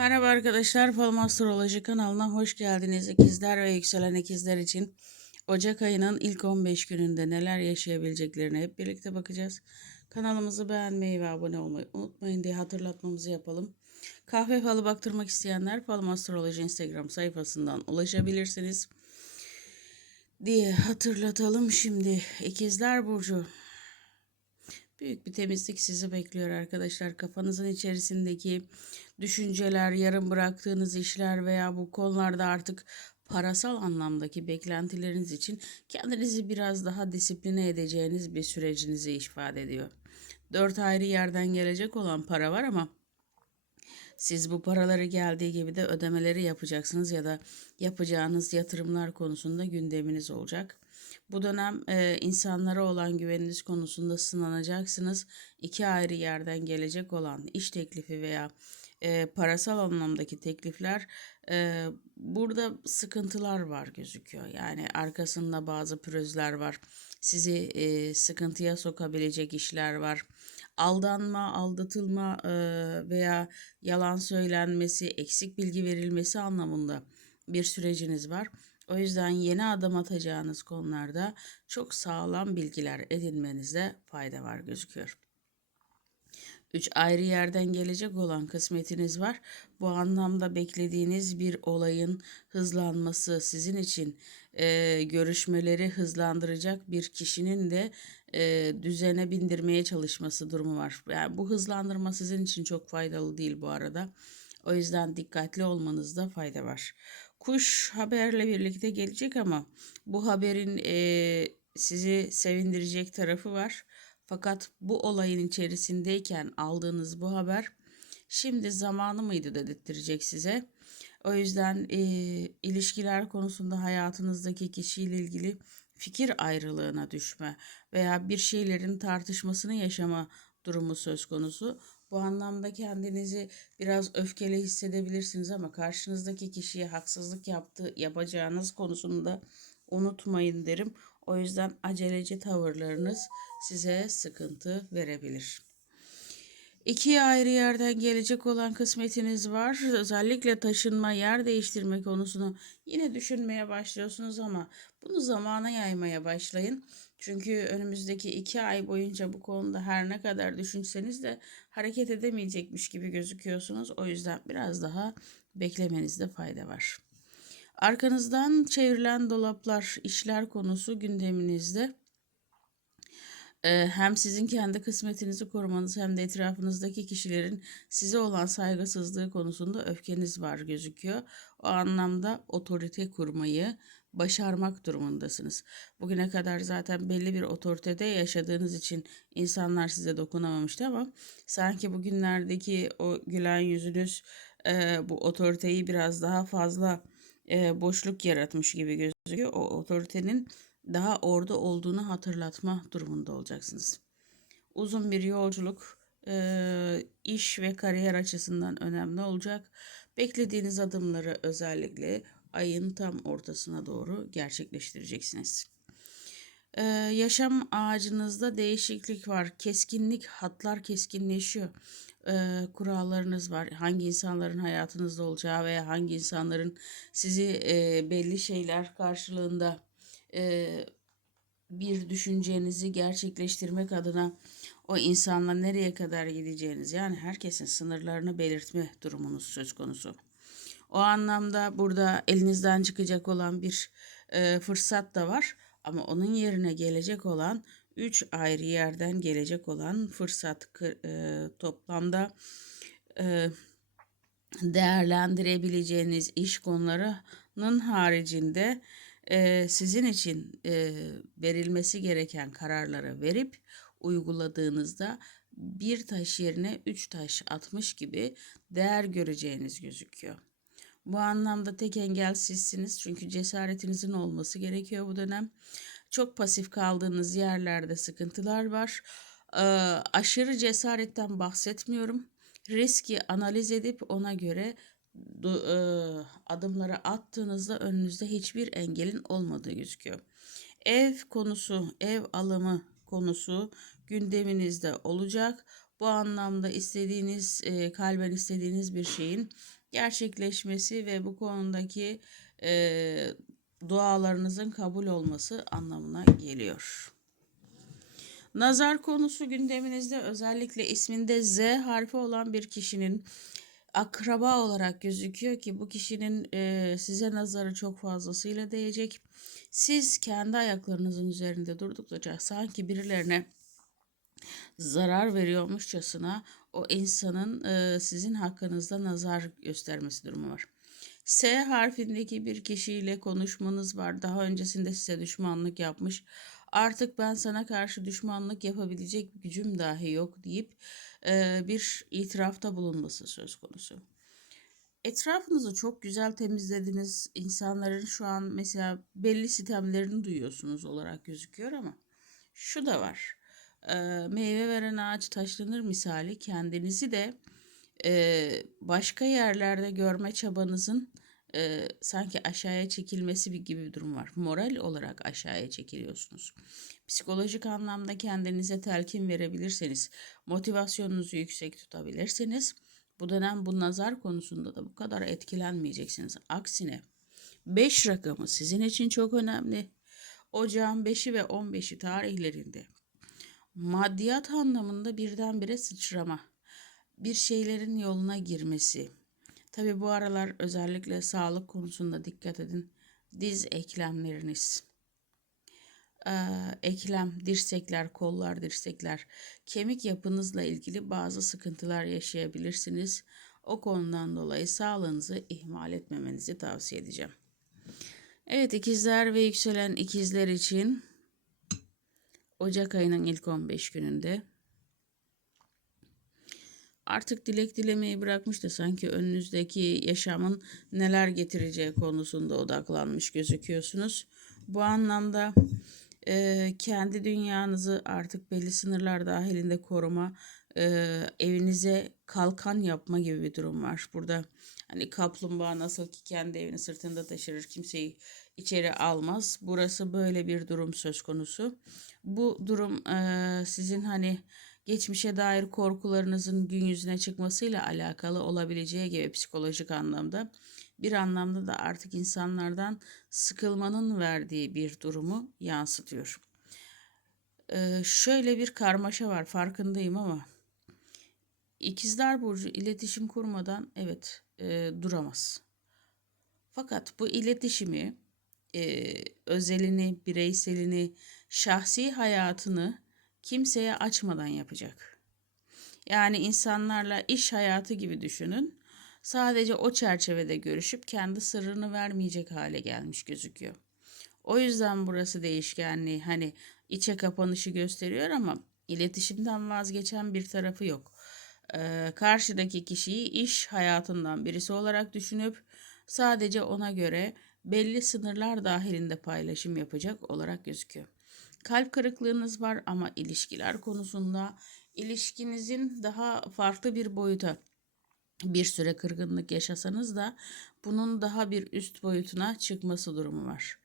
Merhaba arkadaşlar, Falım Astroloji kanalına hoş geldiniz. İkizler ve yükselen ikizler için Ocak ayının ilk 15 gününde neler yaşayabileceklerine hep birlikte bakacağız. Kanalımızı beğenmeyi ve abone olmayı unutmayın diye hatırlatmamızı yapalım. Kahve falı baktırmak isteyenler Falım Astroloji Instagram sayfasından ulaşabilirsiniz diye hatırlatalım. Şimdi ikizler Burcu Büyük bir temizlik sizi bekliyor arkadaşlar. Kafanızın içerisindeki düşünceler, yarım bıraktığınız işler veya bu konularda artık parasal anlamdaki beklentileriniz için kendinizi biraz daha disipline edeceğiniz bir sürecinizi ifade ediyor. Dört ayrı yerden gelecek olan para var ama siz bu paraları geldiği gibi de ödemeleri yapacaksınız ya da yapacağınız yatırımlar konusunda gündeminiz olacak. Bu dönem e, insanlara olan güveniniz konusunda sınanacaksınız. İki ayrı yerden gelecek olan iş teklifi veya e, parasal anlamdaki teklifler e, burada sıkıntılar var gözüküyor. Yani arkasında bazı pürüzler var. Sizi e, sıkıntıya sokabilecek işler var. Aldanma, aldatılma e, veya yalan söylenmesi, eksik bilgi verilmesi anlamında bir süreciniz var. O yüzden yeni adım atacağınız konularda çok sağlam bilgiler edinmenizde fayda var gözüküyor. Üç ayrı yerden gelecek olan kısmetiniz var. Bu anlamda beklediğiniz bir olayın hızlanması sizin için e, görüşmeleri hızlandıracak bir kişinin de e, düzene bindirmeye çalışması durumu var. Yani bu hızlandırma sizin için çok faydalı değil bu arada. O yüzden dikkatli olmanızda fayda var. Kuş haberle birlikte gelecek ama bu haberin e, sizi sevindirecek tarafı var. Fakat bu olayın içerisindeyken aldığınız bu haber şimdi zamanı mıydı dedirttirecek size. O yüzden e, ilişkiler konusunda hayatınızdaki kişiyle ilgili fikir ayrılığına düşme veya bir şeylerin tartışmasını yaşama durumu söz konusu. Bu anlamda kendinizi biraz öfkeli hissedebilirsiniz ama karşınızdaki kişiye haksızlık yaptığı yapacağınız konusunda unutmayın derim. O yüzden aceleci tavırlarınız size sıkıntı verebilir. İki ayrı yerden gelecek olan kısmetiniz var. Özellikle taşınma, yer değiştirme konusunu yine düşünmeye başlıyorsunuz ama bunu zamana yaymaya başlayın. Çünkü önümüzdeki iki ay boyunca bu konuda her ne kadar düşünseniz de hareket edemeyecekmiş gibi gözüküyorsunuz. O yüzden biraz daha beklemenizde fayda var. Arkanızdan çevrilen dolaplar, işler konusu gündeminizde hem sizin kendi kısmetinizi korumanız hem de etrafınızdaki kişilerin size olan saygısızlığı konusunda öfkeniz var gözüküyor. O anlamda otorite kurmayı başarmak durumundasınız. Bugüne kadar zaten belli bir otoritede yaşadığınız için insanlar size dokunamamıştı ama sanki bugünlerdeki o gülen yüzünüz e, bu otoriteyi biraz daha fazla e, boşluk yaratmış gibi gözüküyor. O otoritenin daha orada olduğunu hatırlatma durumunda olacaksınız. Uzun bir yolculuk e, iş ve kariyer açısından önemli olacak. Beklediğiniz adımları özellikle ayın tam ortasına doğru gerçekleştireceksiniz. Ee, yaşam ağacınızda değişiklik var. Keskinlik, hatlar keskinleşiyor. Ee, kurallarınız var. Hangi insanların hayatınızda olacağı veya hangi insanların sizi e, belli şeyler karşılığında e, bir düşüncenizi gerçekleştirmek adına o insanla nereye kadar gideceğiniz yani herkesin sınırlarını belirtme durumunuz söz konusu. O anlamda burada elinizden çıkacak olan bir e, fırsat da var ama onun yerine gelecek olan üç ayrı yerden gelecek olan fırsat e, toplamda e, değerlendirebileceğiniz iş konularının haricinde e, sizin için e, verilmesi gereken kararları verip uyguladığınızda bir taş yerine üç taş atmış gibi değer göreceğiniz gözüküyor. Bu anlamda tek engel sizsiniz çünkü cesaretinizin olması gerekiyor bu dönem. Çok pasif kaldığınız yerlerde sıkıntılar var. Ee, aşırı cesaretten bahsetmiyorum. Riski analiz edip ona göre e, adımları attığınızda önünüzde hiçbir engelin olmadığı gözüküyor. Ev konusu, ev alımı konusu gündeminizde olacak. Bu anlamda istediğiniz, e, kalben istediğiniz bir şeyin gerçekleşmesi ve bu konudaki e, dualarınızın kabul olması anlamına geliyor. Nazar konusu gündeminizde özellikle isminde Z harfi olan bir kişinin akraba olarak gözüküyor ki bu kişinin e, size nazarı çok fazlasıyla değecek. Siz kendi ayaklarınızın üzerinde durdukça sanki birilerine zarar veriyormuşçasına o insanın e, sizin hakkınızda nazar göstermesi durumu var. S harfindeki bir kişiyle konuşmanız var. Daha öncesinde size düşmanlık yapmış. Artık ben sana karşı düşmanlık yapabilecek gücüm dahi yok deyip e, bir itirafta bulunması söz konusu. Etrafınızı çok güzel temizlediniz. İnsanların şu an mesela belli sitemlerini duyuyorsunuz olarak gözüküyor ama şu da var. E, meyve veren ağaç taşlanır misali kendinizi de e, başka yerlerde görme çabanızın e, sanki aşağıya çekilmesi gibi bir durum var. Moral olarak aşağıya çekiliyorsunuz. Psikolojik anlamda kendinize telkin verebilirseniz, motivasyonunuzu yüksek tutabilirseniz bu dönem bu nazar konusunda da bu kadar etkilenmeyeceksiniz. Aksine 5 rakamı sizin için çok önemli. Ocağın 5'i ve 15'i tarihlerinde maddiyat anlamında birdenbire sıçrama, bir şeylerin yoluna girmesi, Tabi bu aralar özellikle sağlık konusunda dikkat edin. Diz eklemleriniz, ee, eklem, dirsekler, kollar, dirsekler, kemik yapınızla ilgili bazı sıkıntılar yaşayabilirsiniz. O konudan dolayı sağlığınızı ihmal etmemenizi tavsiye edeceğim. Evet ikizler ve yükselen ikizler için Ocak ayının ilk 15 gününde artık dilek dilemeyi bırakmış da sanki önünüzdeki yaşamın neler getireceği konusunda odaklanmış gözüküyorsunuz. Bu anlamda e, kendi dünyanızı artık belli sınırlar dahilinde koruma, e, evinize kalkan yapma gibi bir durum var. Burada hani kaplumbağa nasıl ki kendi evini sırtında taşırır kimseyi içeri almaz. Burası böyle bir durum söz konusu. Bu durum e, sizin hani geçmişe dair korkularınızın gün yüzüne çıkmasıyla alakalı olabileceği gibi psikolojik anlamda bir anlamda da artık insanlardan sıkılmanın verdiği bir durumu yansıtıyor. Ee, şöyle bir karmaşa var farkındayım ama İkizler Burcu iletişim kurmadan evet e, duramaz. Fakat bu iletişimi e, özelini, bireyselini, şahsi hayatını kimseye açmadan yapacak. Yani insanlarla iş hayatı gibi düşünün. Sadece o çerçevede görüşüp kendi sırrını vermeyecek hale gelmiş gözüküyor. O yüzden burası değişkenliği hani içe kapanışı gösteriyor ama iletişimden vazgeçen bir tarafı yok. Ee, karşıdaki kişiyi iş hayatından birisi olarak düşünüp sadece ona göre belli sınırlar dahilinde paylaşım yapacak olarak gözüküyor. Kalp kırıklığınız var ama ilişkiler konusunda ilişkinizin daha farklı bir boyuta bir süre kırgınlık yaşasanız da bunun daha bir üst boyutuna çıkması durumu var.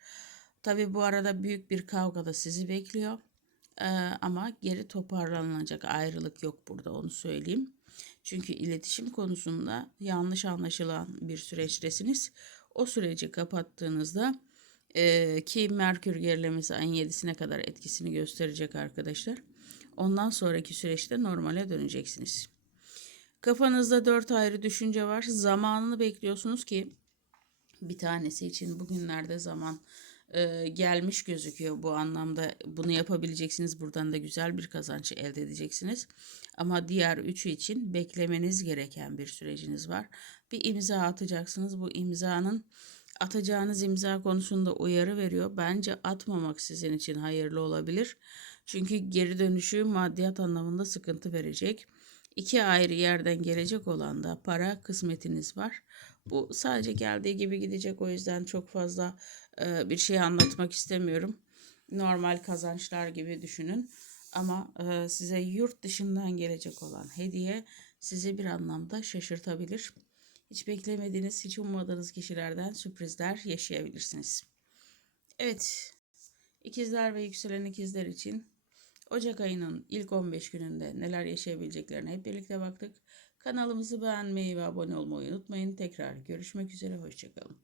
Tabi bu arada büyük bir kavga da sizi bekliyor. Ee, ama geri toparlanacak ayrılık yok burada onu söyleyeyim. Çünkü iletişim konusunda yanlış anlaşılan bir süreçtesiniz. O süreci kapattığınızda ee, ki Merkür gerilemesi ayın 7'sine kadar etkisini gösterecek arkadaşlar. Ondan sonraki süreçte normale döneceksiniz. Kafanızda dört ayrı düşünce var. Zamanını bekliyorsunuz ki bir tanesi için bugünlerde zaman e, gelmiş gözüküyor bu anlamda. Bunu yapabileceksiniz. Buradan da güzel bir kazanç elde edeceksiniz. Ama diğer üçü için beklemeniz gereken bir süreciniz var. Bir imza atacaksınız. Bu imzanın atacağınız imza konusunda uyarı veriyor. Bence atmamak sizin için hayırlı olabilir. Çünkü geri dönüşü maddiyat anlamında sıkıntı verecek. İki ayrı yerden gelecek olan da para kısmetiniz var. Bu sadece geldiği gibi gidecek o yüzden çok fazla e, bir şey anlatmak istemiyorum. Normal kazançlar gibi düşünün. Ama e, size yurt dışından gelecek olan hediye sizi bir anlamda şaşırtabilir hiç beklemediğiniz, hiç ummadığınız kişilerden sürprizler yaşayabilirsiniz. Evet, ikizler ve yükselen ikizler için Ocak ayının ilk 15 gününde neler yaşayabileceklerine hep birlikte baktık. Kanalımızı beğenmeyi ve abone olmayı unutmayın. Tekrar görüşmek üzere, hoşçakalın.